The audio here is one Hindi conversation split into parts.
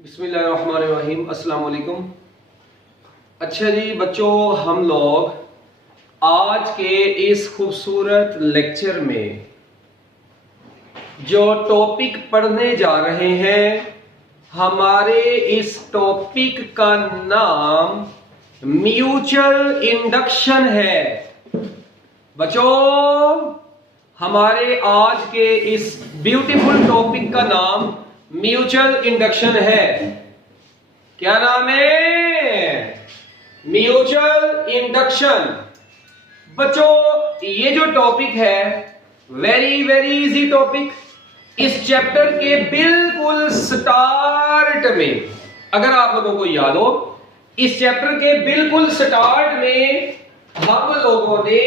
बिस्मिल्लाहिर्रहमानिर्रहीम, अस्सलाम वालेकुम। अच्छा जी बच्चों, हम लोग आज के इस खूबसूरत लेक्चर में जो टॉपिक पढ़ने जा रहे हैं, हमारे इस टॉपिक का नाम म्यूचुअल इंडक्शन है। बच्चों, हमारे आज के इस ब्यूटीफुल टॉपिक का नाम म्यूचुअल इंडक्शन है। क्या नाम है? Mutual induction. बच्चों, ये जो टॉपिक है वेरी वेरी इजी टॉपिक। इस चैप्टर के बिल्कुल स्टार्ट में, अगर आप लोगों को याद हो, इस चैप्टर के बिल्कुल स्टार्ट में हम लोगों ने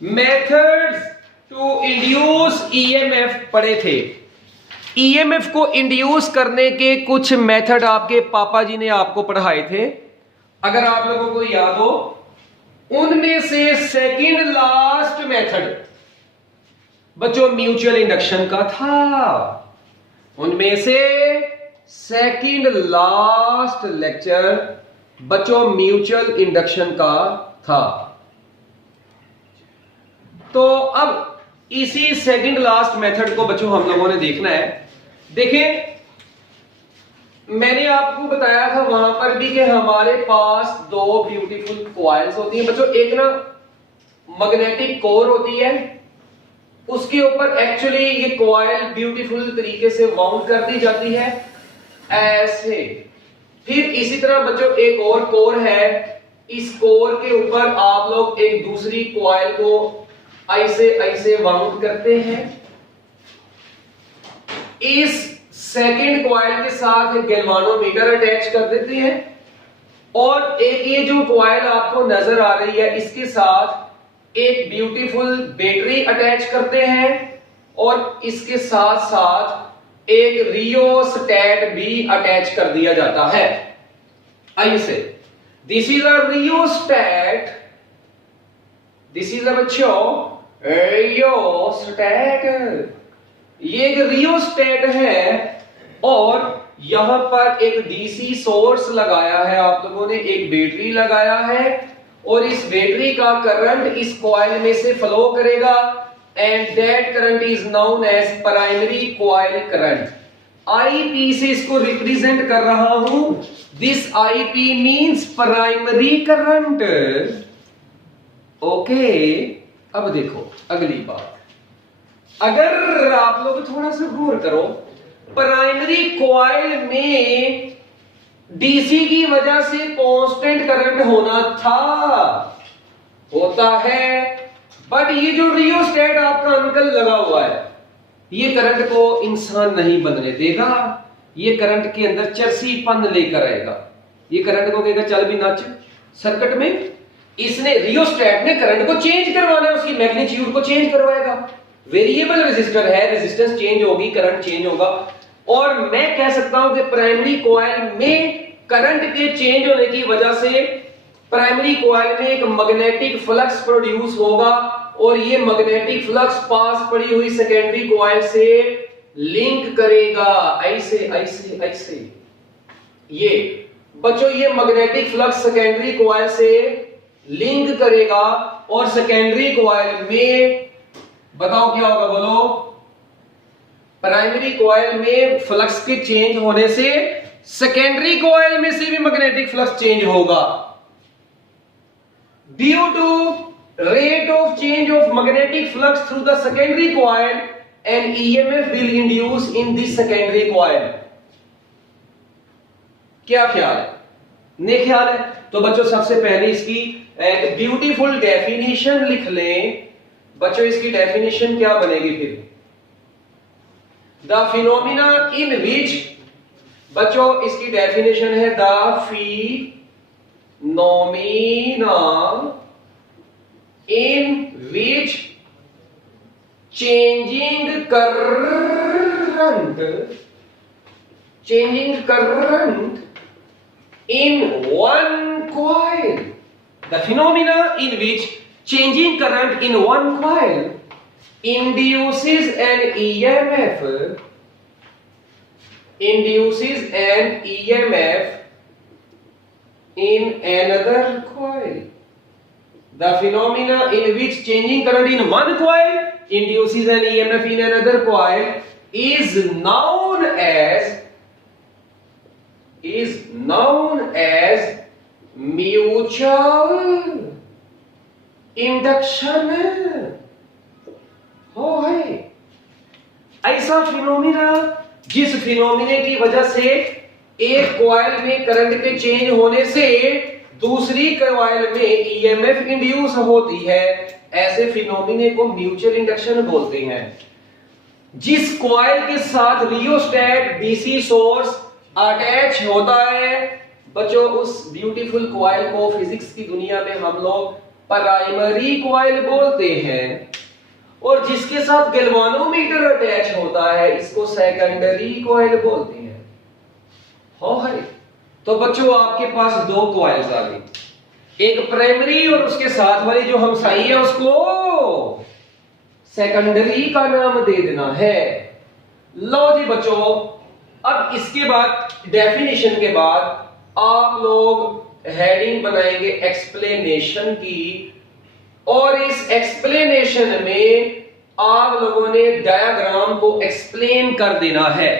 मेथड्स टू इंड्यूस ईएमएफ पढ़े थे। ईएमएफ को इंड्यूस करने के कुछ मेथड आपके पापा जी ने आपको पढ़ाए थे। अगर आप लोगों को याद हो, उनमें से सेकंड लास्ट मेथड बच्चों म्यूचुअल इंडक्शन का था। उनमें से सेकंड लास्ट लेक्चर बच्चों म्यूचुअल इंडक्शन का था। तो अब इसी सेकंड लास्ट मेथड को बच्चों हम लोगों ने देखना है। देखें, मैंने आपको बताया था वहां पर भी कि हमारे पास दो ब्यूटीफुल कॉइल्स होती हैं बच्चों। एक ना मैग्नेटिक कोर होती है, उसके ऊपर एक्चुअली ये कॉइल ब्यूटीफुल तरीके से वाउंड कर दी जाती है ऐसे। फिर इसी तरह बच्चों एक और कोर है, इस कोर के ऊपर आप लोग एक दूसरी कॉइल को ऐसे ऐसे वाउंड करते हैं। इस सेकंड कॉइल के साथ एक गैल्वानोमीटर अटैच कर देते हैं, और एक ये जो कॉइल आपको नजर आ रही है इसके साथ एक ब्यूटीफुल बैटरी अटैच करते हैं, और इसके साथ साथ एक रियोस्टेट भी अटैच कर दिया जाता है ऐसे। This is a rheostat, this is a बच्चों रियोस्टेट। ये एक रियोस्टेट है, और यहां पर एक डीसी सोर्स लगाया है आप लोगों ने, एक बैटरी लगाया है, और इस बैटरी का करंट इस कॉइल में से फ्लो करेगा, and that current is known as primary coil current. IP से इसको रिप्रेजेंट कर रहा हूं। This IP means primary current. Okay, अब देखो अगली बात। अगर आप लोग थोड़ा सा गौर करो, प्राइमरी कॉइल में डीसी की वजह से कांस्टेंट करंट होना था, होता है, बट ये जो रियोस्टेट आपका अंकल लगा हुआ है, ये करंट को इंसान नहीं बनने देगा। ये करंट के अंदर चरसीपन लेकर आएगा। ये करंट को कहेगा चल भी नाच सर्किट में। इसने रियोस्टेट ने करंट को चेंज करवाना है, उसकी मैग्नीट्यूड को चेंज करवाएगा। वेरिएबल रेजिस्टर है, रेजिस्टेंस चेंज होगी, करंट चेंज होगा। और मैं कह सकता हूं कि प्राइमरी कॉइल में करंट के चेंज होने की वजह से प्राइमरी कॉइल में एक मैग्नेटिक फ्लक्स प्रोड्यूस होगा, और ये मैग्नेटिक फ्लक्स पास पड़ी हुई सेकेंडरी कॉइल से लिंक करेगा ऐसे ऐसे ऐसे। ये बच्चों, ये मैग्नेटिक फ्लक्स सेकेंडरी कॉइल से लिंक करेगा, और सेकेंडरी कॉइल में बताओ क्या होगा, बोलो। प्राइमरी कॉइल में फ्लक्स के चेंज होने से सेकेंडरी कॉइल में से भी मैग्नेटिक फ्लक्स चेंज होगा। Due to rate of change of magnetic flux through the secondary coil, an EMF will induce in this secondary coil. क्या ख्याल है? नहीं ख्याल है? तो बच्चों सबसे पहले इसकी एक ब्यूटीफुल डेफिनेशन लिख लें। बच्चों इसकी डेफिनेशन क्या बनेगी फिर? द फिनोमिना इन विच, बच्चों इसकी डेफिनेशन है the phenomena in which changing current in one coil, the phenomena in which changing current in one coil induces an EMF induces an EMF in another coil. The phenomena in which changing current in one coil induces an EMF in another coil is known as mutual induction. हो है ऐसा फिनोमिना जिस फिनोमिने की वजह से एक कॉइल में करंट के चेंज होने से दूसरी कॉइल में ईएमएफ इंड्यूस होती है, ऐसे फिनोमिने को म्यूचुअल इंडक्शन बोलते हैं। जिस कॉइल के साथ रियोस्टेट डीसी सोर्स अटैच होता है बच्चों, उस ब्यूटीफुल कॉइल को फिजिक्स की दुनिया में हम लोग प्राइमरी कॉइल बोलते हैं, और जिसके साथ गैल्वानोमीटर अटैच होता है इसको सेकेंडरी कॉइल बोलते हैं। हो है तो बच्चों आपके पास दो कॉइल्स आ गई, एक प्राइमरी और उसके साथ वाली जो हमसाई है उसको सेकेंडरी का नाम दे देना है। लो जी बच्चों, अब इसके बाद डेफिनेशन के बाद आप लोग हेडिंग बनाएंगे एक्सप्लेनेशन की, और इस एक्सप्लेनेशन में आप लोगों ने डायग्राम को एक्सप्लेन कर देना है।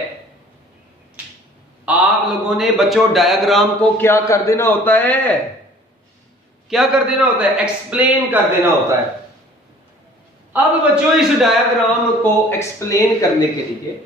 आप लोगों ने बच्चों डायग्राम को क्या कर देना होता है, क्या कर देना होता है, एक्सप्लेन कर देना होता है। अब बच्चों इस डायग्राम को एक्सप्लेन करने के लिए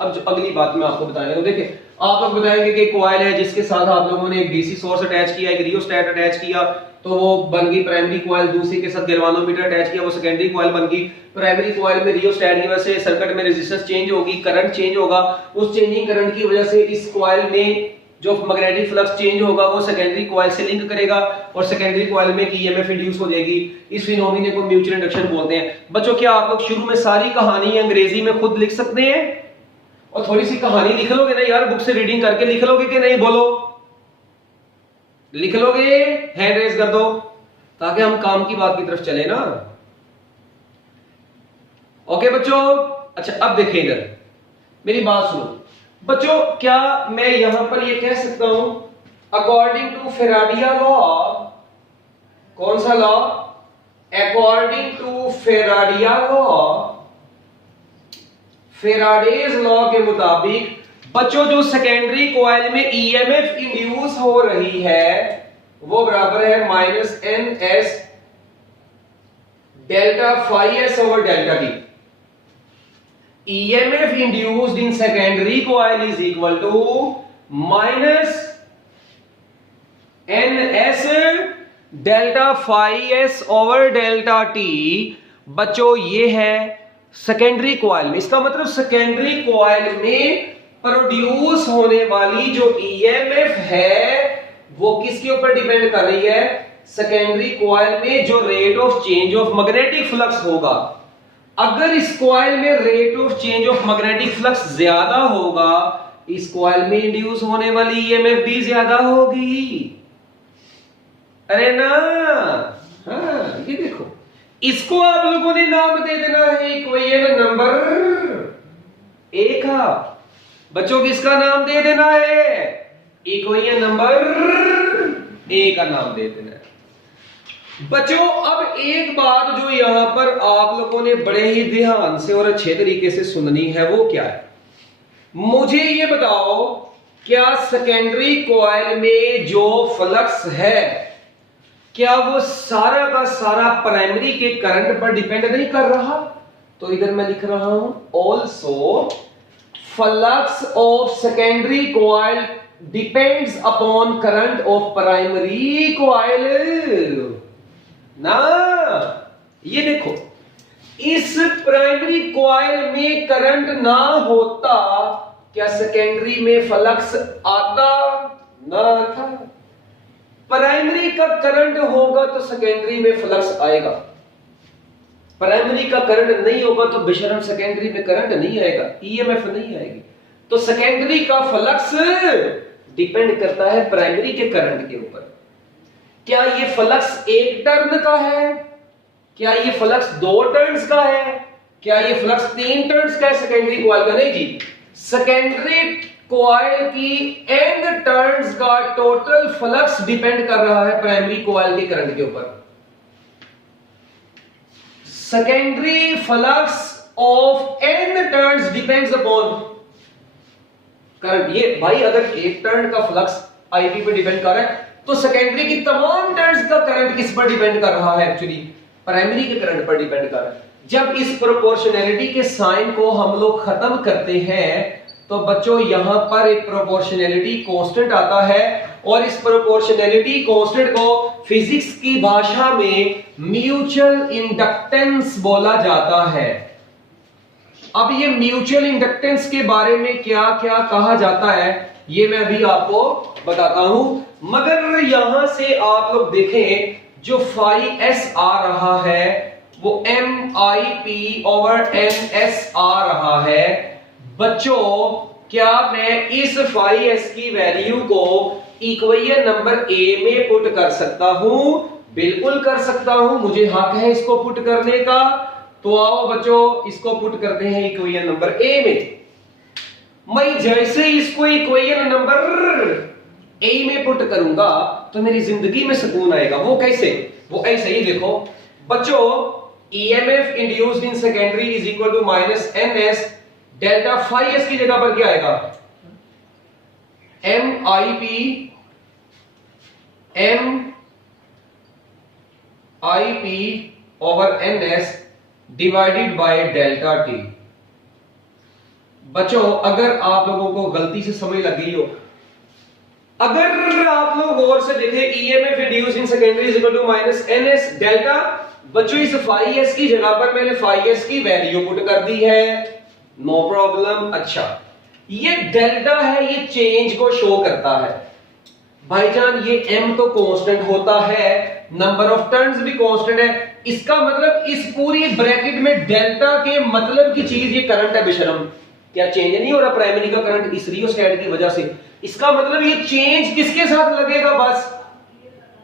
अब जो अगली बात मैं आपको बताने लगा, देखिए आप लोग बताएंगे कि कॉइल है जिसके साथ आप लोगों ने एक डीसी सोर्स अटैच किया, एक रियोस्टेट अटैच किया, तो वो बन गई प्राइमरी कॉइल। दूसरी के साथ गैल्वानोमीटर अटैच किया, वो सेकेंडरी कॉइल बन गई। प्राइमरी कॉइल में रियोस्टेट की वजह से सर्किट में रेजिस्टेंस चेंज होगी, करंट चेंज होगा, उस चेंजिंग करंट की वजह से इस कॉइल में जो मैग्नेटिक फ्लक्स चेंज होगा वो सेकेंडरी कॉइल से लिंक करेगा और सेकेंडरी कॉइल में ईएमएफ इंड्यूस हो जाएगी। इस फिनोमिना को म्यूचुअल इंडक्शन बोलते हैं। बच्चों क्या आप लोग शुरू में सारी कहानी अंग्रेजी में खुद लिख सकते हैं, और थोड़ी सी कहानी लिख लोगे ना यार, बुक से रीडिंग करके लिख लोगे कि नहीं, बोलो लिख लोगे? हैंड रेज कर दो ताकि हम काम की बात की तरफ चले ना। ओके बच्चों, अच्छा अब देखिए इधर मेरी बात सुनो बच्चों, क्या मैं यहां पर ये कह सकता हूं अकॉर्डिंग टू फेराडिया लॉ, कौन सा law? According to Faraday law, Faraday's law के मुताबिक बच्चों जो सेकेंडरी कॉइल में ईएमएफ इंड्यूस हो रही है वो बराबर है minus N S delta phi S over delta T. EMF induced in secondary coil is equal to minus NS delta phi S over delta T। बच्चों ये है सेकेंडरी कॉइल में, इसका मतलब सेकेंडरी कॉइल में प्रोड्यूस होने वाली जो EMF है वो किसके ऊपर डिपेंड कर रही है? सेकेंडरी कॉइल में जो rate of change of magnetic flux होगा, अगर इस कॉइल में rate of change of magnetic flux ज्यादा होगा, इस कॉइल में इंड्यूस होने वाली ईएमएफ भी ज्यादा होगी। अरे ना, हाँ ये देखो, इसको आप लोगों ने नाम दे देना है इक्वेशन नंबर 1 का। बच्चों किसका नाम दे देना है? इक्वेशन नंबर 1 का नाम दे देना है। बच्चों अब एक बात जो यहां पर आप लोगों ने बड़े ही ध्यान से और अच्छे तरीके से सुननी है वो क्या है, मुझे ये बताओ, क्या सेकेंडरी कॉइल में जो फ्लक्स है क्या वो सारा का सारा प्राइमरी के करंट पर डिपेंड नहीं कर रहा? तो इधर मैं लिख रहा हूं also flux of secondary coil depends upon current of primary coil ना। ये देखो, इस प्राइमरी कॉइल में करंट ना होता क्या सेकेंडरी में फ्लक्स आता? ना था। प्राइमरी का करंट होगा तो सेकेंडरी में फ्लक्स आएगा, प्राइमरी का करंट नहीं होगा तो बेशर्म सेकेंडरी में करंट नहीं आएगा, ईएमएफ नहीं आएगी। तो सेकेंडरी का फ्लक्स डिपेंड करता है प्राइमरी के करंट के ऊपर। क्या ये फ्लक्स एक टर्न का है? क्या ये फ्लक्स 2 टर्न्स का है? क्या ये फ्लक्स 3 टर्न्स का है सेकेंडरी कॉइल का? नहीं जी, सेकेंडरी कॉइल की एंड टर्न्स का टोटल फ्लक्स डिपेंड कर रहा है प्राइमरी कॉइल के करंट के ऊपर। Secondary flux of and turns depends upon current. ये भाई अगर एक टर्न का फ्लक्स आईपी पे डिपेंड कर रहा है तो सेकेंडरी की तमाम टर्न्स का करंट किस पर डिपेंड कर रहा है? एक्चुअली प्राइमरी के करंट पर डिपेंड कर रहा है। जब इस प्रोपोर्शनैलिटी के साइन को हम लोग खत्म करते हैं तो बच्चों यहां पर एक प्रोपोर्शनैलिटी कांस्टेंट आता है और इस प्रोपोर्शनैलिटी कांस्टेंट को फिजिक्स की भाषा में म्यूचुअल इंडक्टेंस बोला जाता है। अब ये म्यूचुअल इंडक्टेंस के बारे में क्या क्या कहा जाता है ये मैं अभी आपको बताता हूं, मगर यहां से आप लोग देखें जो फाई एस आ रहा है वो M I P over N S आ रहा है। बच्चों क्या मैं इस फाई एस की वैल्यू को इक्वेशन नंबर ए में पुट कर सकता हूं? बिल्कुल कर सकता हूं, मुझे हक है इसको पुट करने का। तो आओ बच्चों इसको पुट करते हैं इक्वेशन नंबर ए में। मैं जैसे इसको इक्वेशन नंबर ए में पुट करूंगा तो मेरी जिंदगी में सुकून आएगा। वो कैसे? वो ऐसे ही देखो बच्चों, EMF induced in secondary is equal to minus N S delta phi S की जगह पर क्या आएगा? M I P over N S divided by delta T. बच्चों अगर आप लोगों को गलती से समझ लग गई हो, अगर आप लोग गौर से देखें EMF induced in secondary is equal to minus N S delta, बच्चों इस फाई एस की जगह पर मैंने फाई एस की वैल्यू पुट कर दी है, नो प्रॉब्लम। अच्छा ये डेल्टा है, ये चेंज को शो करता है। भाईजान ये एम तो कांस्टेंट होता है, नंबर ऑफ टर्न्स भी कांस्टेंट है, इसका मतलब इस पूरी ब्रैकेट में डेल्टा के मतलब की चीज ये करंट है बेशरम। क्या चेंज नहीं हो रहा प्राइमरी का करंट इस रियोस्टेट की वजह से? इसका मतलब ये चेंज किसके साथ लगेगा? बस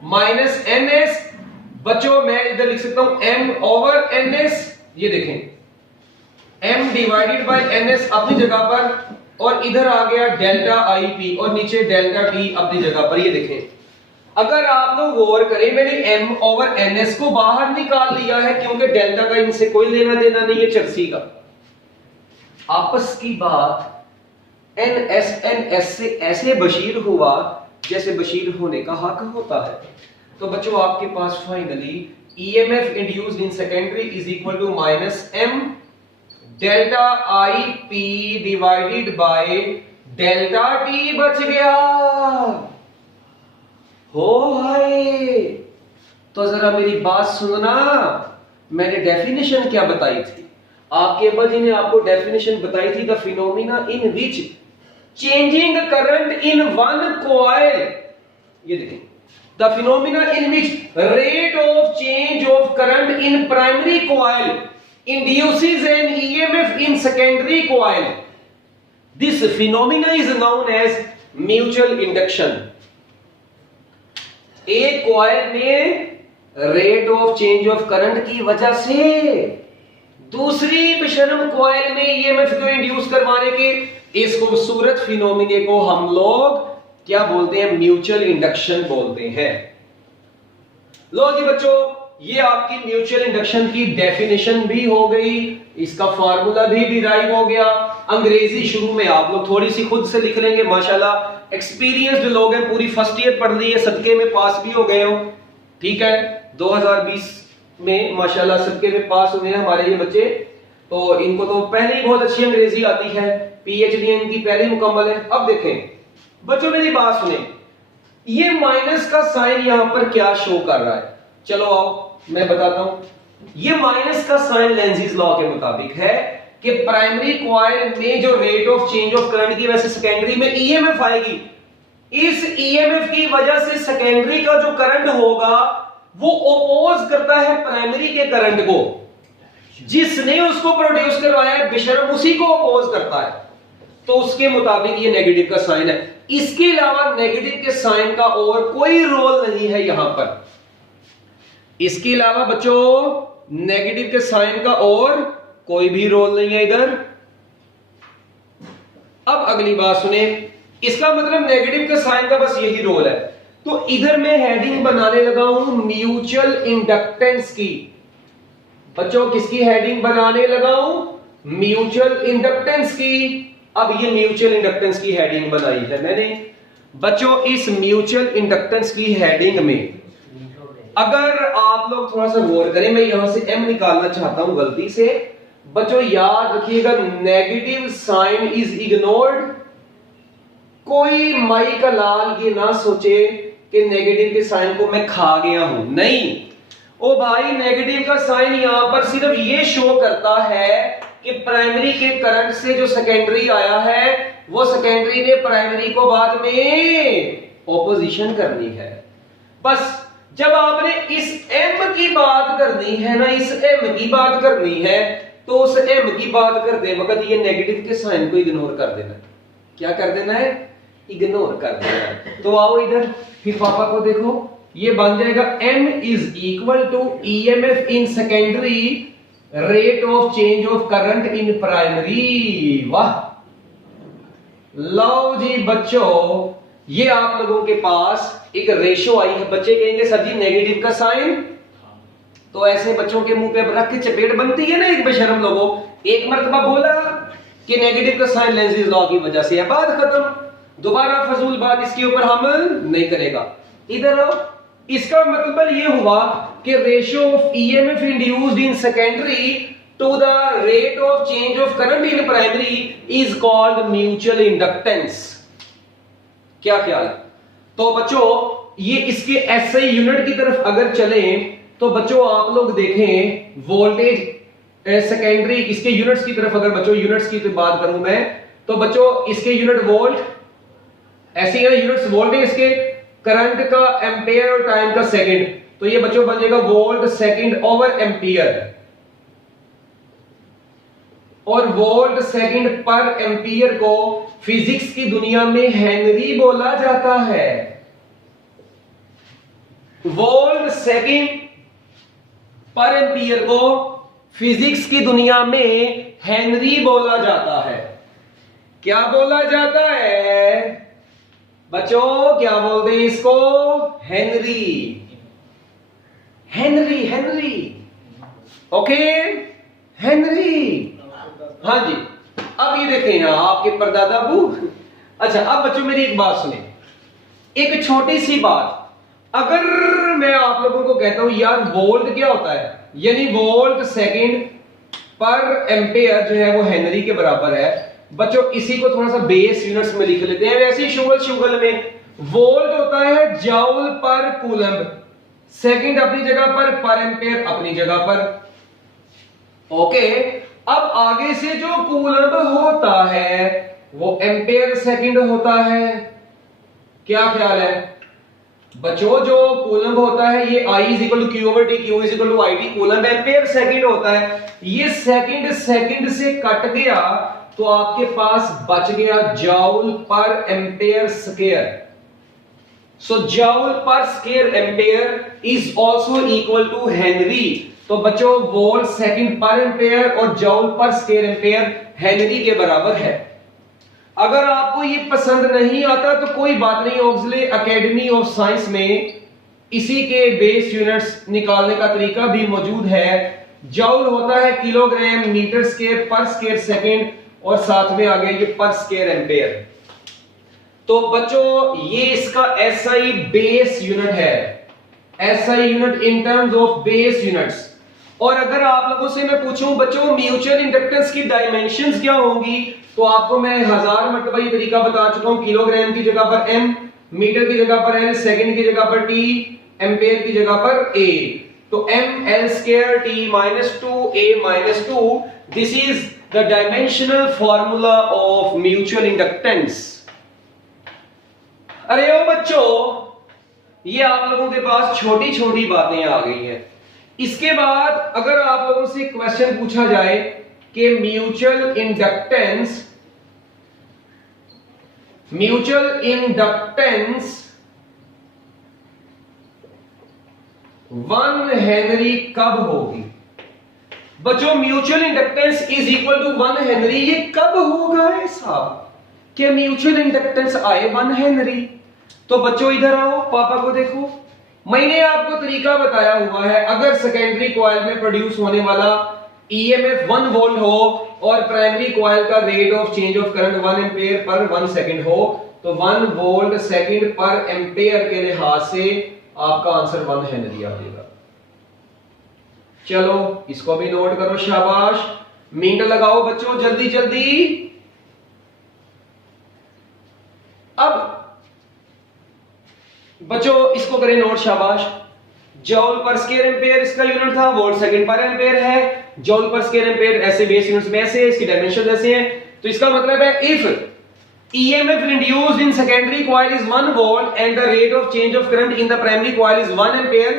माइनस एन एस। बच्चों मैं इधर लिख सकता हूं एम ओवर एन एस, ये देखें M divided by N S अपनी जगह पर, और इधर आ गया डेल्टा आई पी और नीचे डेल्टा टी अपनी जगह पर। ये देखें अगर आप लोग गौर करें मैंने एम ओवर एन एस को बाहर निकाल लिया है क्योंकि डेल्टा का इनसे कोई लेना देना नहीं है, चर्सी का आपस की बात। एन एस से ऐसे बशीर हुआ जैसे बशीर होने का हक होता है। तो बच्चों आपके पास finally EMF induced in secondary is equal to minus M delta I P divided by delta T बच गया हो भाई। तो जरा मेरी बात सुनना, मैंने डेफिनेशन क्या बताई थी? आपके अब्बा जी ने आपको डेफिनेशन बताई थी, the phenomena in which changing current in one coil. ये देखें the phenomena in which rate of change of current in primary coil induces an EMF in secondary coil. This phenomena is known as mutual induction. एक कॉइल में rate of change of current की वजह से दूसरी बेशर्म कॉइल में ईएमएफ को इंड्यूस करवाने के इस खूबसूरत फिनोमिने को हम लोग क्या बोलते हैं? म्यूचुअल इंडक्शन बोलते हैं। लो जी बच्चों ये आपकी म्यूचुअल इंडक्शन की डेफिनेशन भी हो गई, इसका फार्मूला भी डिराइव हो गया। अंग्रेजी शुरू में आप लोग थोड़ी सी खुद से लिख लेंगे, माशाल्लाह एक्सपीरियंस्ड लोग हैं, पूरी फर्स्ट ईयर पढ़ ली है, सदके में पास भी हो गए हो। ठीक है 2020 में माशाल्लाह सदके में पास हुए हैं हमारे ये बच्चे, तो इनको तो पहले ही बहुत अच्छी अंग्रेजी आती है, पीएचडी इनकी पहले मुकम्मल है। अब देखें बच्चों मेरी बात सुने, ये माइनस का साइन यहां पर क्या शो कर रहा है? चलो आओ मैं बताता हूं। ये माइनस का साइन लेंजीज लॉ के मुताबिक है कि प्राइमरी कॉइल में जो rate of change of current की वजह से सेकेंडरी में ईएमएफ आएगी, इस ईएमएफ की वजह से सेकेंडरी का जो करंट होगा वो ओपोज करता है प्राइमरी के करंट को। जिसने उसको प्रोड्यूस करवाया है बेशर्म उसी को ओपोज करता है, तो उसके मुताबिक ये नेगेटिव का साइन है। इसके अलावा नेगेटिव के साइन का और कोई रोल नहीं है यहां पर। इसके अलावा बच्चों नेगेटिव के साइन का और कोई भी रोल नहीं है इधर। अब अगली बात सुने, इसका मतलब नेगेटिव का साइन का बस यही रोल है। तो इधर मैं हेडिंग बनाने लगा हूं म्यूचुअल इंडक्टेंस की। बच्चों किसकी हेडिंग बनाने लगा हूं? म्यूचुअल इंडक्टेंस की। अब ये म्यूचुअल इंडक्टेंस की हेडिंग बनाई है मैंने। बच्चों इस म्यूचुअल इंडक्टेंस की हेडिंग में अगर आप लोग थोड़ा सा गौर करें, मैं यहां से m निकालना चाहता हूं गलती से। बच्चों याद रखिएगा, नेगेटिव साइन इज इग्नोर्ड। कोई माई का लाल ये ना सोचे कि नेगेटिव के साइन को मैं खा गया हूं, नहीं। ओ भाई, नेगेटिव का साइन यहां पर सिर्फ ये शो करता है कि प्राइमरी के करंट से जो सेकेंडरी आया है वो सेकेंडरी ने प्राइमरी को बाद में ऑपोजिशन करनी है। बस जब आपने इस m की बात करनी है ना, इस m की बात करनी है, तो उस m की बात करते वक्त ये नेगेटिव के साइन को इग्नोर कर देना। क्या कर देना है? इग्नोर कर देना है। तो आओ इधर, फिर पापा को देखो, ये बन जाएगा m is equal to EMF in secondary rate of change of current in primary. वाह, लो जी बच्चों, ये आप लोगों के पास एक रेशो आई है। बच्चे कहेंगे सर जी नेगेटिव का साइन, तो ऐसे बच्चों के मुंह पे रख के चपेट बनती है ना एक बेशरम लोगों। एक मर्तबा बोला कि नेगेटिव का साइन लेंज़ लॉ की वजह से है, बात खत्म। दोबारा फजूल बात इसके ऊपर हम नहीं करेगा। इधर आओ, इसका मतलब ये हुआ कि ratio of EMF induced in secondary to the rate of change of current in primary is called mutual inductance. क्या ख्याल है? तो बच्चों ये इसके SI यूनिट की तरफ अगर चले तो बच्चों आप लोग देखें वोल्टेज सेकेंडरी इसके यूनिट्स की तरफ, अगर बच्चों यूनिट्स की तो बात करूं मैं, तो बच्चों इसके यूनिट वोल्ट, ऐसे ही यूनिट्स वोल्ट है इसके, करंट का एम्पेयर और टाइम का सेकंड, तो ये बच्चों बन जाएगा वोल्ट सेकंड ओवर एम्पियर। और वोल्ट सेकंड पर एम्पियर को फिजिक्स की दुनिया में हेनरी बोला जाता है। वोल्ट सेकंड पर एम्पियर को फिजिक्स की दुनिया में हेनरी बोला जाता है। क्या बोला जाता है बच्चों? क्या बोलते हैं इसको? Henry. Henry, Henry, okay, Henry. हाँ जी। अब ये देखें यहां आपके परदादा अबू। अच्छा, अब बच्चों मेरी एक बात सुने, एक छोटी सी बात। अगर मैं आप लोगों को कहता हूं यार वोल्ट क्या होता है, यानी वोल्ट सेकंड पर एम्पेयर जो है वो हेनरी के बराबर है। बच्चों इसी को थोड़ा सा बेस यूनिट्स में लिख लेते हैं। वैसे ही शुगल में वोल्ट होता है जाउल पर कूलम, सेकंड अपनी जगह पर एम्पेयर अपनी जगह पर, ओके। अब आगे से जो कूलम होता है वो एम्पेयर सेकंड होता है। क्या ख्याल है बच्चों? जो कूलम होता है ये I is equal to Q over T, Q is equal to IT, coulomb ampere second होता है। ये सेकंड सेकंड से कट गया तो आपके पास बच गया joule per ampere square. So joule per square ampere is also equal to henry. तो बच्चों वोल्ट सेकंड पर एम्पेयर और joule per square ampere henry के बराबर है। अगर आपको ये पसंद नहीं आता तो कोई बात नहीं, ऑक्सले एकेडमी ऑफ साइंस में इसी के बेस यूनिट्स निकालने का तरीका भी मौजूद है। जाउल होता है किलोग्राम मीटर स्क्वायर पर स्क्वायर सेकंड, और साथ में आ गया ये पर स्क्वायर एम्पेयर। तो बच्चों ये इसका SI बेस यूनिट है, SI unit in terms of base units. और अगर आप लोगों से मैं पूछूं बच्चों म्यूचुअल इंडक्टेंस की डायमेंशंस क्या होंगी, तो आपको मैं 1000 मरतबा ये तरीका बता चुका हूं। किलोग्राम की जगह पर M, मीटर की जगह पर L, सेकंड की जगह पर T, एम्पेयर की जगह पर A। तो ml square T minus 2A minus 2, this is the dimensional formula of mutual inductance। अरे ओ बच्चों, ये आप लोगों के पास छोटी छोटी बातें आ गई हैं। इसके बाद अगर आप लोगों से क्वेश्चन पूछा जाए कि म्यूचुअल इंडक्टेंस 1 हेनरी कब होगी? बच्चों mutual inductance is equal to 1 henry, ये कब होगा ऐसा? कि म्यूचुअल इंडक्टेंस आए 1 हेनरी। तो बच्चों इधर आओ, पापा को देखो, मैंने आपको तरीका बताया हुआ है। अगर सेकेंडरी कॉइल में प्रोड्यूस होने वाला ईएमएफ 1 वोल्ट हो और प्राइमरी कॉइल का rate of change of current 1 ampere per 1 second हो, तो 1 वोल्ट सेकंड पर एम्पेयर के लिहाज से आपका आंसर 1 हेनरी आएगा। चलो इसको भी नोट करो, शाबाश। मिनट लगाओ बच्चों, जल्दी जल्दी। अब बच्चों इसको करें नोट, शाबाश। जॉल पर स्क्वायर एम्पेयर इसका यूनिट था, वोल्ट सेकंड पर एम्पेयर है। जॉल पर स्क्वायर एम्पेयर ऐसे बेस यूनिट्स में ऐसे, इसकी डायमेंशन ऐसे हैं। तो इसका मतलब है if EMF induced in secondary coil is 1 volt and the rate of change of current in the primary coil is 1 ampere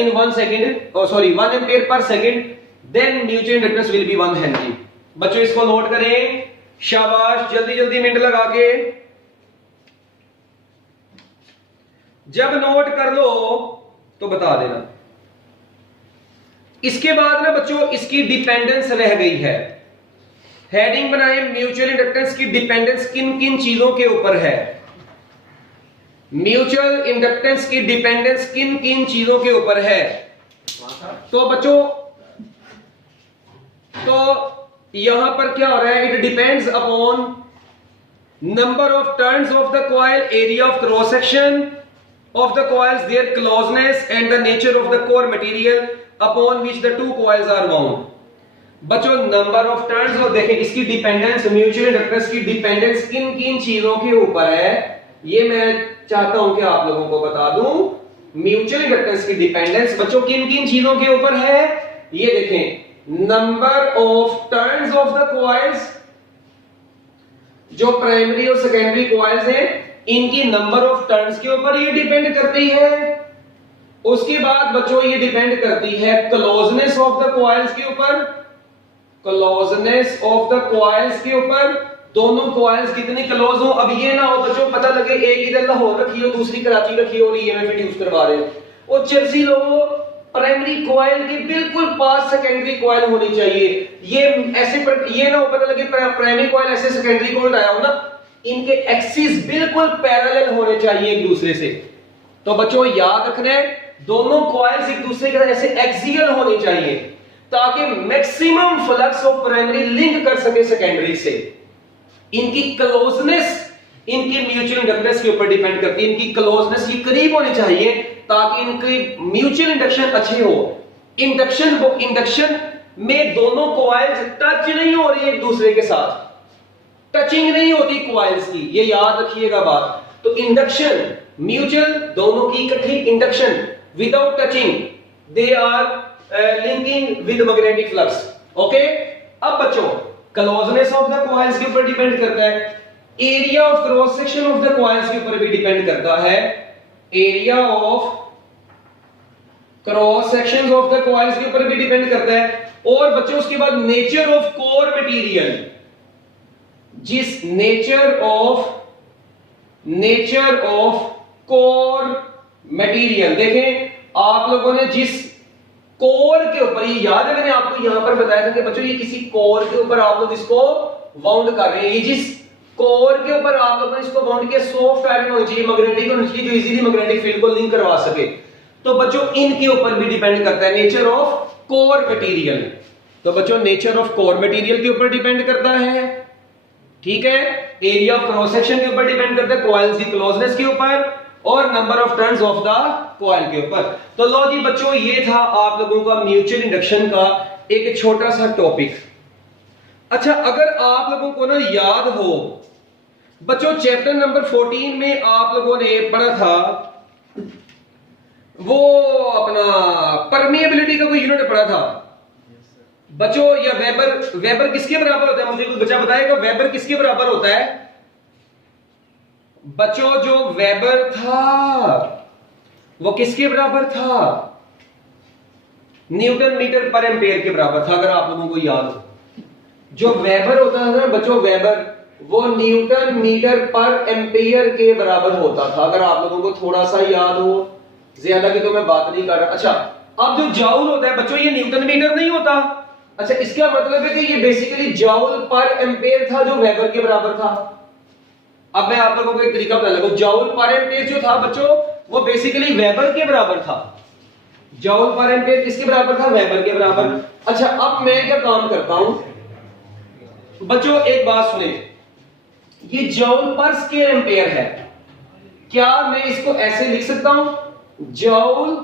in 1 second, 1 ampere per second, then mutual inductance will be 1 Henry। बच्चों इसको नोट करें, शाबाश, जल्दी जल्दी मिनट लगा के। जब नोट कर लो तो बता देना। इसके बाद ना बच्चों इसकी डिपेंडेंस रह गई है। हेडिंग बनाए, म्यूचुअल इंडक्टेंस की डिपेंडेंस किन किन चीजों के ऊपर है। म्यूचुअल इंडक्टेंस की डिपेंडेंस किन किन चीजों के ऊपर है। तो बच्चों तो यहां पर क्या हो रहा है, it depends upon number of turns of the coil, area of cross section of the coils, their closeness and the nature of the core material upon which the two coils are wound। बच्चों नंबर ऑफ टर्न्स, और देखें इसकी डिपेंडेंस, म्यूचुअल इंडक्टेंस की डिपेंडेंस किन किन चीजों के ऊपर है, ये मैं चाहता हूं कि आप लोगों को बता दूं। म्यूचुअल इंडक्टेंस की डिपेंडेंस बच्चों किन किन चीजों के ऊपर है, ये देखें। Number of turns of the coils, जो प्राइमरी और सेकेंडरी कॉइल्स हैं इनकी नंबर ऑफ टर्न्स के ऊपर ये डिपेंड करती है। उसके बाद बच्चों ये डिपेंड करती है क्लोजनेस ऑफ द कॉइल्स के ऊपर, क्लोजनेस ऑफ द कॉइल्स के ऊपर, दोनों कॉइल्स कितने क्लोज हो। अब ये ना हो बच्चों पता लगे एक इधर लाहौर रखी हो दूसरी कराची रखी हो और ईएमएफ इंड्यूस करवा रहे हो। और चर्सी लोगों, प्राइमरी कॉइल के बिल्कुल पास सेकेंडरी कॉइल होनी चाहिए। ये ऐसे ये ना हो पता लगे प्राइमरी कॉइल ऐसे सेकेंडरी कॉइल आया हो ना, इनके एक्सिस बिल्कुल पैरेलल होने चाहिए एक दूसरे से। तो बच्चों याद रखना है दोनों कॉइल्स एक दूसरे के साथ ऐसे एक्सियल होनी चाहिए ताकि maximum flux of primary link कर सके सेकेंडरी से। इनकी क्लोजनेस इनके म्यूचुअल इंडक्टेंस के ऊपर डिपेंड करती है। इनकी क्लोजनेस की करीब होनी चाहिए ताकि इनकी म्यूचुअल इंडक्शन अच्छे हो। इंडक्शन में दोनों कॉइल्स टच नहीं हो रही एक दूसरे के साथ, टचिंग नहीं होती कॉइल्स की, ये याद रखिएगा बात। तो इंडक्शन म्यूचुअल दोनों की इकट्ठी induction without touching, they are linking with magnetic flux. Okay, अब बच्चों क्लोजनेस ऑफ द कॉइल्स के ऊपर डिपेंड करता है, area of cross section of the coils के ऊपर भी डिपेंड करता है, area of cross section of the coils के ऊपर भी डिपेंड करता है। और बच्चों उसके बाद नेचर ऑफ कोर मटेरियल, जिस नेचर ऑफ कोर मटेरियल, देखें आप लोगों ने जिस कोर के ऊपर, ये याद है मैंने आपको यहां पर बताया था कि बच्चों ये किसी कोर के ऊपर आप लोग इसको वाउंड कर रहे हैं। जिस कोर के ऊपर आप लोगों ने इसको वाउंड किया, सॉफ्ट आयरन होनी चाहिए, मैग्नेटिक होनी चाहिए, जो इजीली मैग्नेटिक फील्ड को लिंक करवा सके। तो बच्चों इनके ऊपर भी डिपेंड करता है नेचर ऑफ कोर मटेरियल। तो बच्चों नेचर ऑफ कोर मटेरियल के ऊपर डिपेंड करता है, ठीक है। एरिया ऑफ क्रॉस सेक्शन के ऊपर डिपेंड करता है, कॉइल्स की क्लोजनेस के ऊपर और number of turns of the coil के ऊपर। तो लो जी बच्चों ये था आप लोगों का म्यूचुअल इंडक्शन का एक छोटा सा टॉपिक। अच्छा, अगर आप लोगों को ना याद हो बच्चों, चैप्टर नंबर 14 में आप लोगों ने पढ़ा था वो अपना परमिएबिलिटी का कोई यूनिट पढ़ा था बच्चों। या वेबर किसके बराबर होता है, मुझे कोई बच्चा बताएगा वेबर किसके बराबर होता है। बच्चों जो वेबर था वो किसके बराबर था, न्यूटन मीटर पर एम्पेयर के बराबर था। अगर आप लोगों को याद हो, जो वेबर होता है ना बच्चों, वेबर वो न्यूटन मीटर पर एम्पेयर के बराबर होता था। अगर आप लोगों को थोड़ा सा याद हो, ज्यादा की तो मैं बात नहीं कर रहा। अच्छा, अब जो जाउल होता है बच्चों, ये न्यूटन मीटर नहीं होता। अच्छा, इसका मतलब है कि ये बेसिकली जाउल पर एम्पेयर था जो वेबर के बराबर था। अब मैं आप लोगों को एक तरीका बता लगा, जॉउल पर एम्पेयर जो था बच्चों वो बेसिकली वेबर के बराबर था। जॉउल पर एम्पेयर किसके बराबर था? वेबर के बराबर। अच्छा अब मैं क्या काम करता हूं बच्चों, एक बात सुने, ये जॉउल पर स्क्वायर एम्पेयर है, क्या मैं इसको ऐसे लिख सकता हूं? जॉउल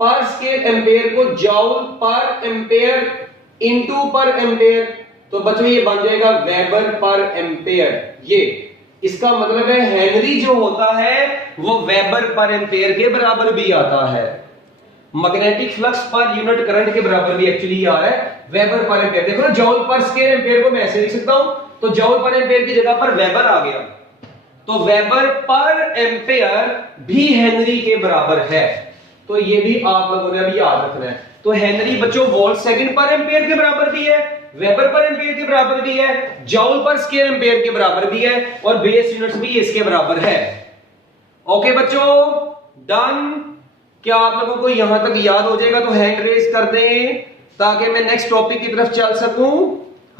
पर स्क्वायर एम्पेयर को जॉउल per ampere into per ampere, तो बच्चों ये बन जाएगा वेबर पर एम्पेयर। ये इसका मतलब है हेनरी जो होता है वो वेबर पर एम्पेयर के बराबर भी आता है। Magnetic flux per unit current के बराबर भी एक्चुअली आ रहा है वेबर पर एम्पेयर। देखो ना, जॉउल पर स्क्वायर एम्पेयर को मैं ऐसे लिख सकता हूं, तो जॉउल पर एम्पेयर की जगह पर वेबर आ गया, तो वेबर पर एम्पेयर भी हेनरी के बराबर है। तो ये भी आप लोगों ने अभी याद रखना है। तो हेनरी बच्चों वोल्ट सेकंड पर एम्पेयर के बराबर भी है, वेबर पर एम्पेयर के बराबर भी है, जॉउल पर स्क्वायर एम्पेयर के बराबर भी है, और बेस यूनिट्स भी इसके बराबर है। ओके बच्चों, डन। क्या आप लोगों को यहां तक याद हो जाएगा? तो हैंड रेज कर दें ताकि मैं नेक्स्ट टॉपिक की तरफ चल सकूं।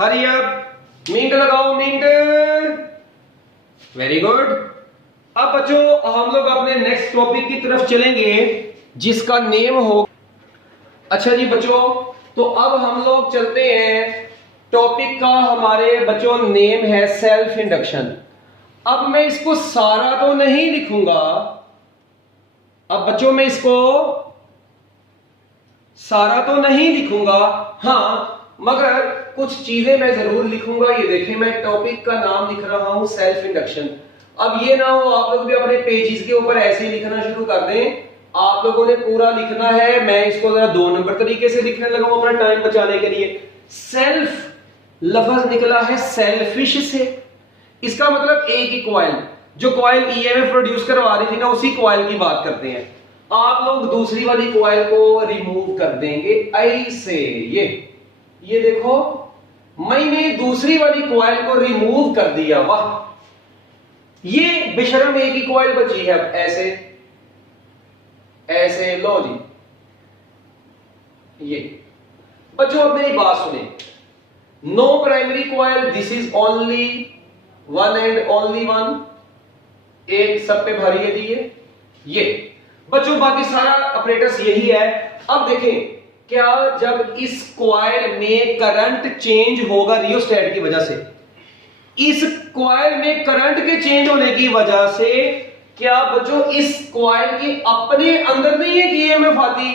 हरी अप, मिनट लगाओ, मिनट। Very good. अब बच्चों हम लोग अपने नेक्स्ट टॉपिक की तरफ चलेंगे जिसका नेम हो, अच्छा जी बच्चों, तो अब हम लोग चलते हैं, टॉपिक का हमारे बच्चों नेम है सेल्फ इंडक्शन। अब मैं इसको सारा तो नहीं लिखूंगा, अब बच्चों मैं इसको सारा तो नहीं लिखूंगा, हाँ मगर कुछ चीजें मैं जरूर लिखूंगा। ये देखें, मैं टॉपिक का नाम लिख रहा हूं सेल्फ इंडक्शन। अब ये ना हो आप लोग भी अपने पेजेस के ऊपर ऐसे ही लिखना शुरू कर दें, आप लोगों ने पूरा लिखना है। मैं इसको जरा 2 नंबर तरीके से लिखने लगा हूं अपना टाइम बचाने के लिए। सेल्फ लफ्ज निकला है सेल्फिश से, इसका मतलब एक ही कॉइल, जो कॉइल ईएमएफ प्रोड्यूस करवा रही थी ना, उसी कॉइल की बात करते हैं। आप लोग दूसरी वाली कॉइल को रिमूव कर देंगे ऐसे, ये देखो मैंने दूसरी वाली कॉइल को रिमूव कर दिया, वाह, ये बेशरम एक ही कॉइल बची है। अब ऐसे ऐसे लो जी, ये बच्चों अब मेरी बात सुने, no primary coil, this is only one and only one, एक सब पे भारी है दिए ये बच्चों, बाकी सारा ऑपरेटर्स यही है। अब देखें, क्या जब इस कॉइल में करंट चेंज होगा रियोस्टेट की वजह से, इस कॉइल में करंट के चेंज होने की वजह से क्या बच्चों इस कॉइल के अपने अंदर नहीं है ईएमएफ आती?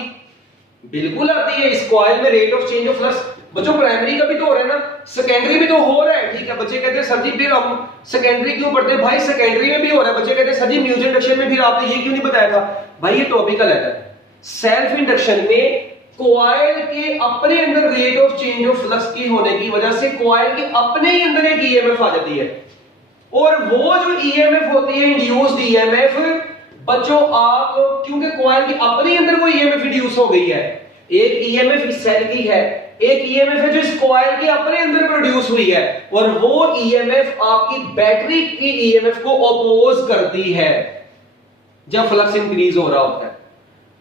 बिल्कुल आती है। इस कॉइल में rate of change of flux बच्चों प्राइमरी का भी तो हो रहा है ना, सेकेंडरी भी तो हो रहा है, ठीक है। बच्चे कहते हैं सर जी फिर हम सेकेंडरी क्यों पढ़ते हैं? भाई सेकेंडरी में भी हो रहा है। बच्चे कहते हैं सर जी म्यूचुअल इंडक्शन में फिर आपने ये क्यों नहीं बताया था? भाई ये टॉपिकल है। सेल्फ इंडक्शन में कॉइल के अपने अंदर rate of change of flux की होने की वजह से कॉइल के अपने ही अंदर एक ईएमएफ आ जाती है, और वो जो ईएमएफ होती है इंड्यूस्ड ईएमएफ बच्चों, आप क्योंकि कॉइल के अपने अंदर वो ईएमएफ इंड्यूस हो गई है, एक ईएमएफ इस सेल की है, एक ईएमएफ है जो इस कॉइल के अपने अंदर प्रोड्यूस हुई है, और वो ईएमएफ आपकी बैटरी की ईएमएफ को अपोज करती है जब फ्लक्स इंक्रीज हो रहा होता है।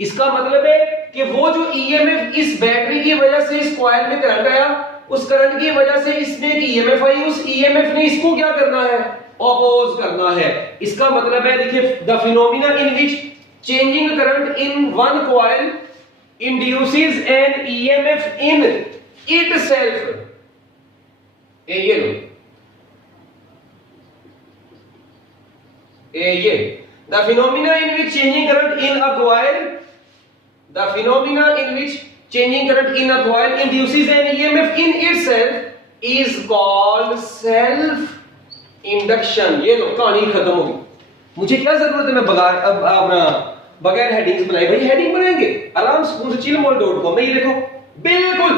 इसका मतलब है कि वो जो ईएमएफ इस बैटरी की वजह से इस कॉइल में करंट आया, उस करंट की वजह से इसमें एक ईएमएफ आई, उस ईएमएफ ने इसको क्या करना है? अपोज करना है। इसका मतलब है, देखिए, the phenomena in which changing current in one coil induces an EMF in itself, ये लो, ये the phenomena in which changing current in a coil, the phenomena in which changing current in a coil induces an EMF in itself is called self induction। ये लो, कहानी खत्म होगी। मुझे क्या जरूरत है मैं बगैर हेडिंग्स बनाए? भाई हेडिंग बनाएंगे आराम से chillmol.com में। ये देखो बिल्कुल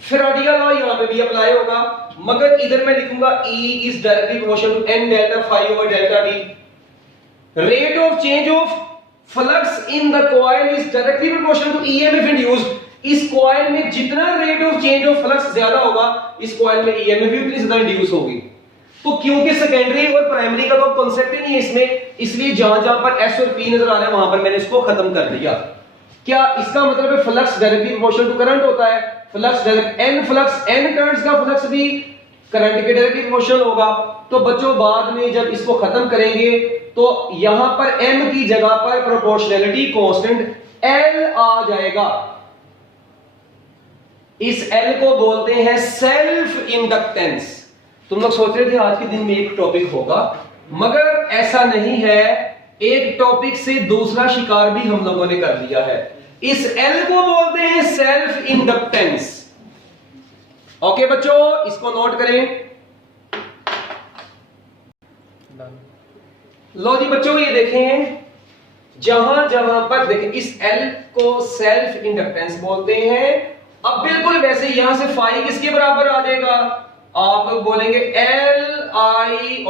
फैराडिया लॉ यहां पे भी अप्लाई होगा, मगर इधर मैं लिखूंगा E is directly proportional to n delta phi over delta t। Rate of change of flux in the coil is directly proportional to EMF induced। इस कॉइल में जितना rate of change of flux ज्यादा होगा, इस कॉइल में ईएमएफ भी उतनी ज्यादा इंड्यूस होगी। तो क्योंकि सेकेंडरी और प्राइमरी का तो कांसेप्ट ही नहीं है इसमें, इसलिए जहां जहां पर एस और पी नजर आ रहे हैं वहां पर मैंने इसको खत्म कर दिया। क्या इसका मतलब है flux directly proportional to current होता है? Flux direct N flux N turns का फ्लक्स भी करंट के डायरेक्टली प्रोपोर्शनल होगा। तो बच्चों बाद में जब इसको खत्म करेंगे तो यहां पर m की जगह पर प्रोपोर्शनैलिटी कांस्टेंट L आ जाएगा। इस L को बोलते हैं सेल्फ इंडक्टेंस। तुम लोग सोच रहे थे आज के दिन में एक टॉपिक होगा, मगर ऐसा नहीं है। एक टॉपिक से दूसरा शिकार भी हम लोगों ने कर लिया है। इस L को बोलते हैं सेल्फ इंडक्टेंस। ओके बच्चों, इसको नोट करें। लो जी बच्चों, ये देखें, जहां जहां पर देखें इस L को सेल्फ इंडक्टेंस बोलते हैं। अब बिल्कुल वैसे यहां से फाई किसके बराबर आ जाएगा? आप लोग बोलेंगे Li/N।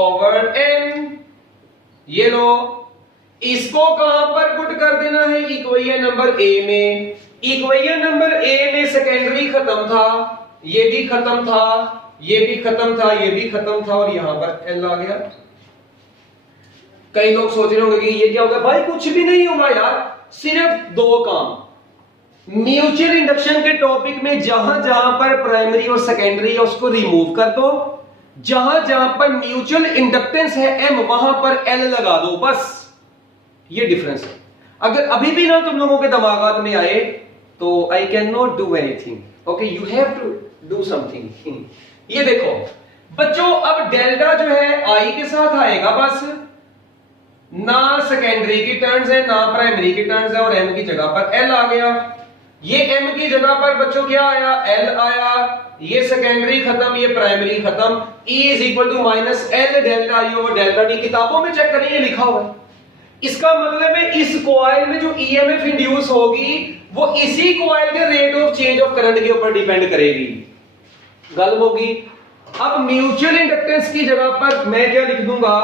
ये लो, इसको कहां पर पुट कर देना है? इक्वेशन नंबर A में। इक्वेशन नंबर A में सेकेंडरी खत्म था, ये भी खत्म था, ये भी खत्म था, ये भी खत्म था, और यहां पर L आ गया। कई लोग सोच रहे होंगे कि ये क्या होगा? भाई कुछ भी नहीं होगा यार, सिर्फ दो काम। म्यूचुअल इंडक्शन के टॉपिक में जहां जहां पर प्राइमरी और सेकेंडरी है उसको रिमूव कर दो, जहां जहां पर म्यूचुअल इंडक्टेंस है M, वहां पर L लगा दो, बस ये डिफरेंस है। अगर अभी भी ना तुम लोगों के दिमाग में आए तो I can not do anything. Okay, you have to do something. ये देखो बच्चों, अब डेल्टा जो है I के साथ आएगा, बस ना सेकेंडरी की टर्म्स है ना प्राइमरी की टर्म्स है, और M की जगह पर L आ गया। ये M की जगह पर बच्चों क्या आया? L आया। ये सेकेंडरी खत्म, ये प्राइमरी खत्म। E is equal to minus L delta I over delta D। किताबों में चेक करिए, लिखा हुआ है। इसका मतलब है इस कॉइल में जो EMF इंड्यूस होगी वो इसी कॉइल के rate of change of current के ऊपर डिपेंड करेगी। गल होगी। अब म्यूचुअल इंडक्टेंस की जगह पर मैं क्या लिख दूंगा?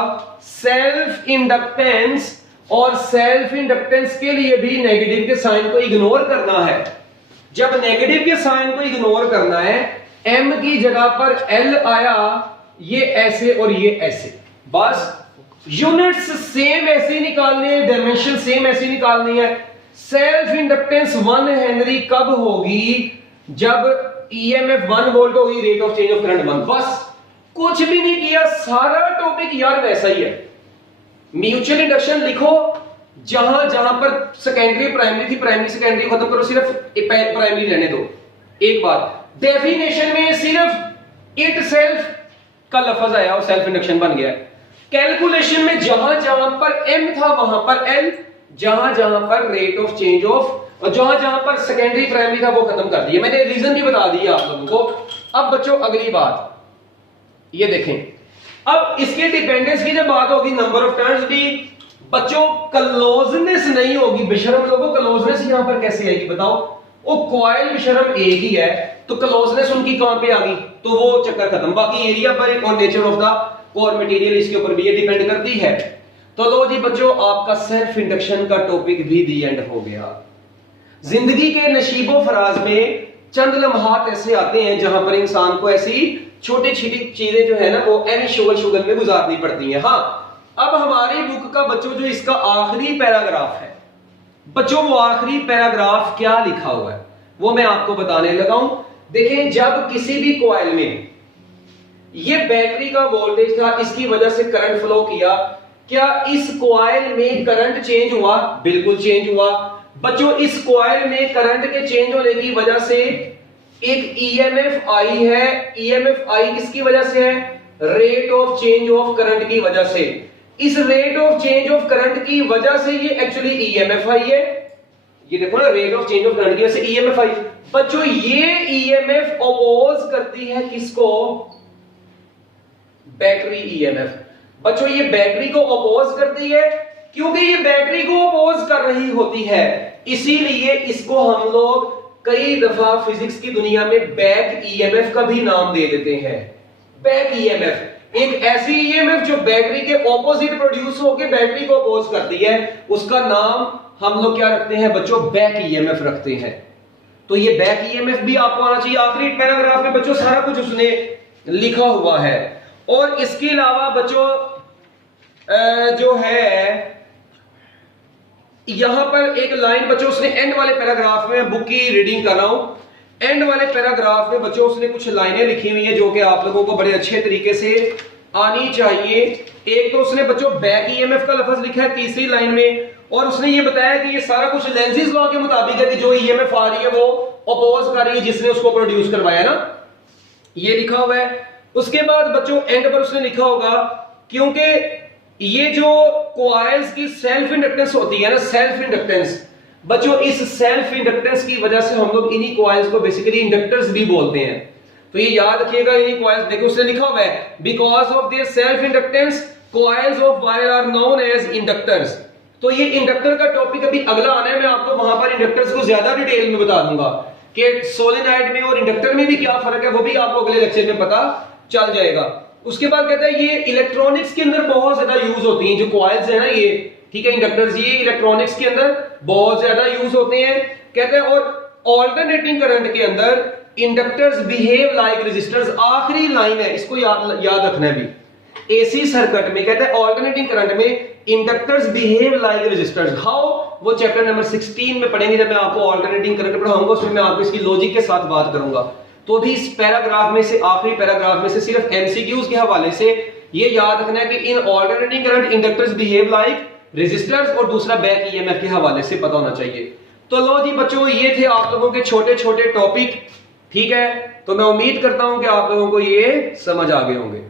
Self inductance. और सेल्फ इंडक्टेंस के लिए भी नेगेटिव के साइन को इग्नोर करना है। जब नेगेटिव के साइन को इग्नोर करना है, M की जगह पर L आया, ये ऐसे और ये ऐसे, बस यूनिट्स सेम ऐसे निकालने हैं, डायमेंशन सेम ऐसे निकालनी है। सेल्फ इंडक्टेंस 1 हेनरी कब होगी? जब EMF 1 वोल्ट होगी, rate of change of current 1। बस कुछ भी नहीं किया, सारा टॉपिक यार वैसा ही है। म्यूचुअल इंडक्शन लिखो, जहां जहां पर सेकेंडरी प्राइमरी थी, प्राइमरी सेकेंडरी खत्म करो, सिर्फ प्राइमरी लेने दो। एक बात, डेफिनेशन में सिर्फ इट सेल्फ का लफ्ज आया और सेल्फ इंडक्शन बन गया। कैलकुलेशन में जहां जहां पर M था वहां पर L, जहां जहां पर रेट ऑफ चेंज ऑफ, और जहां जहां पर सेकेंडरी प्राइमरी था वो खत्म कर दिया। मैंने रीजन भी बता दिया आप लोगों को। अब बच्चों अगली बात ये देखें, अब इसके डिपेंडेंस की जब बात होगी, नंबर ऑफ टर्न्स भी बच्चों क्लोजनेस नहीं होगी। बेशरम लोगों, क्लोजनेस यहां पर कैसे आएगी बताओ? वो कॉइल बेशरम एक ही है, तो क्लोजनेस उनकी कहां पे आ गई? तो वो चक्कर खत्म। बाकी एरिया पर और nature of the core material इसके ऊपर भी ये डिपेंड करती है। तो लो जी बच्चों, आपका सेल्फ इंडक्शन का टॉपिक भी दी एंड हो गया। जिंदगी के नशीबो फराज में चंद लम्हात ऐसे आते हैं जहां पर इंसान को ऐसी छोटी छोटी चीजें जो है ना वो एनी शुगल में गुजारनी पड़ती हैं। हाँ, अब हमारी बुक का बच्चों जो इसका आखिरी पैराग्राफ है बच्चों, वो आखिरी पैराग्राफ क्या लिखा हुआ है वो मैं आपको बताने लगा हूं। देखें, जब किसी भी कॉइल में ये बैटरी का वोल्टेज था, इसकी वजह से करंट फ्लो किया, क्या इस कॉइल में करंट चेंज हुआ? बिल्कुल चेंज हुआ। बच्चों इस कॉइल में करंट के चेंज होने की वजह से एक EMF आई है। EMF आई किसकी वजह से है? Rate of change of current की वजह से। इस rate of change of current की वजह से ये एक्चुअली EMF आई है। ये देखो ना, rate of change of current की वजह से EMF आई। बच्चों ये EMF अपोज करती है किसको? Battery EMF। बच्चों ये बैटरी को अपोज करती है, क्योंकि ये बैटरी को अपोज कर रही होती है, इसीलिए इसको हम लोग कई दफा फिजिक्स की दुनिया में बैक EMF का भी नाम दे देते हैं। बैक EMF एक ऐसी EMF जो बैटरी के ऑपोजिट प्रोड्यूस होकर बैटरी को अपोज करती है, उसका नाम हम लोग क्या रखते हैं बच्चों? बैक EMF रखते हैं। तो ये बैक EMF भी आपको आना चाहिए। आखिरी पैराग्राफ में बच्चों सारा कुछ उसने लिखा हुआ है। और इसके अलावा बच्चों जो है यहां पर एक लाइन बच्चों उसने एंड वाले पैराग्राफ में बुक की रीडिंग कर रहा हूं एंड वाले पैराग्राफ में बच्चों उसने कुछ लाइनें लिखी हुई हैं जो कि आप लोगों को बड़े अच्छे तरीके से आनी चाहिए। एक तो उसने बच्चों बैक ईएमएफ का लफ्ज लिखा है तीसरी लाइन में, और उसने ये बताया कि ये सारा कुछ लेंजिस लॉ के मुताबिक है कि जो ईएमएफ आ रही है वो अपोज कर रही है जिसने उसको प्रोड्यूस करवाया ना, ये लिखा हुआ है। उसके बाद बच्चों एंड पर उसने लिखा होगा क्योंकि ये जो कॉइल्स की सेल्फ इंडक्टेंस होती है ना, सेल्फ इंडक्टेंस बच्चों, इस सेल्फ इंडक्टेंस की वजह से हम लोग इन्हीं कॉइल्स को बेसिकली इंडक्टर्स भी बोलते हैं। तो ये याद रखिएगा, इन्हीं कॉइल्स देखो उसने लिखा हुआ है because of their self inductance coils of wire are known as inductors. तो ये इंडक्टर का टॉपिक अभी अगला आना है, मैं आपको वहां पर इंडक्टर्स को ज्यादा डिटेल में बता दूंगा कि सोलेनॉइड में और इंडक्टर में भी क्या फर्क है, वो भी आपको अगले लेक्चर में पता चल जाएगा। उसके बाद कहता है ये इलेक्ट्रॉनिक्स के अंदर बहुत ज्यादा यूज होती हैं, जो कॉइल्स है ना ये, ठीक है, इंडक्टर्स ये इलेक्ट्रॉनिक्स के अंदर बहुत ज्यादा यूज होते हैं। कहते हैं और ऑल्टरनेटिंग करंट के अंदर इंडक्टर्स बिहेव लाइक रेजिस्टर्स। आखिरी लाइन है, इसको याद रखना है भी। एसी सर्किट में कहते हैं ऑल्टरनेटिंग करंट में inductors behave like resistors. How, वो चैप्टर नंबर 16 में पढ़ेंगे जब मैं आपको ऑल्टरनेटिंग करंट पढ़ाऊंगा, उसमें मैं आपको इसकी लॉजिक के साथ बात करूंगा। तो भी इस पैराग्राफ में से, आखिरी पैराग्राफ में से सिर्फ एमसीक्यूज के हवाले से ये याद रखना है कि in alternating current inductors behave like resistors, और दूसरा बैक ईएमएफ के हवाले से पता होना चाहिए। तो लो जी बच्चों, ये थे आप लोगों के छोटे छोटे टॉपिक, ठीक है। तो मैं उम्मीद करता हूं कि आप लोगों को ये समझ आ गए होंगे।